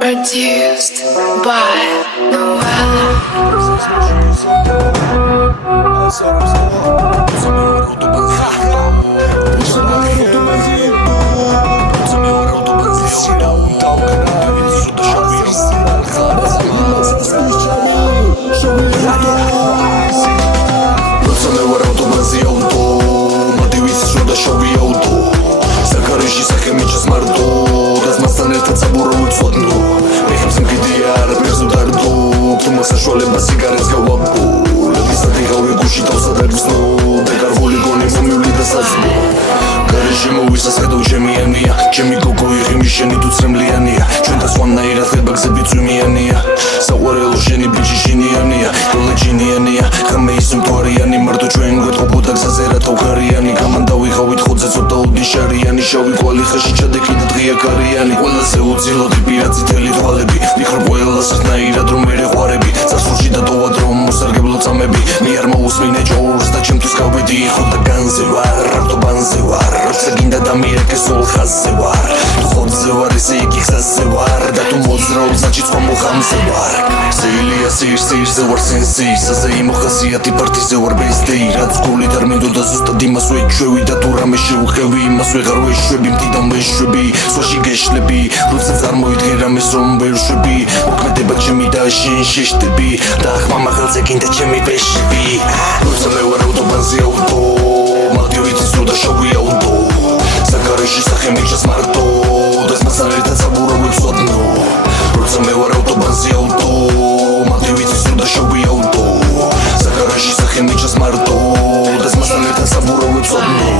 Produced by Noella. საშუალება სიგარეტს გავაბო ლევისად იღავე გუში თავსა დაგრძნო დეკარვული გონი მომივლი და საძბო გარეშე მოვისას ხედავ ჩემი ანია ჩემი გოგო იღიმი შენი თუ ცრემლიანია ჩვენ და სვანაირად ხება გზები წვიმიანია საყვარელო შენი ბიჭი შინიანია როლა ჯინიანია ხამე ის მთვარიანი მარტო ჩვენ გვეთყობოდა გზაზე რა თავქარიანი გამან დავიღავით ხოძე ცოტა უდიშარიანი შავი კვალი ხეში ჩადეკი და დღია კარიანი ყველაზე უძილოდი პირადი თელი თვალები ვიხრობ ყველას ერთნაირად რომ მე ღვარები წასულში დატოვა დრო მოსარგებლო წამები მე არ მოусმინე ჯორს და ჩემთვის გავედი ხოთ და განზე ვარ ავტობანზე ვარ როცა გინდა დამირეკე სულ ხაზზე ვარ თუ ხოძზე ვარ ესე იგი ხაზზე ვარ და თუ მოძრაობ საჭიწყო მოხამზე ვარ სეილია სირზე ვარ სენსისაზე იმოხასიათი პარტიზე ვარ ბესტი რაც გული და მინდოდა ზუსტად იმას ვეჩვევი და თუ რამე შევხევი იმას ვეღარ ვეშვები მტიდან ვეშვები სვაში გეშლები როცა წარმოიდგე რამეს რომ ვერ შვები მოქმედება ჩემი და შენ შეშტები და ხმამა ხელზე გინდა ჩემი ვეშები როცა მე ვარ ავტობანზე ავტო მალდივით სულ და შავი ავტო საგარეში სახე მიჩას მარტო და მასთან ერთად საბურავებს ვადნო როცა მე ვარ ავტობანზე ავტო მალდივით სულ და შავი ავტო საგარეში სახე მიჩას მარტო და მასთან ერთად საბურავებს ვადნო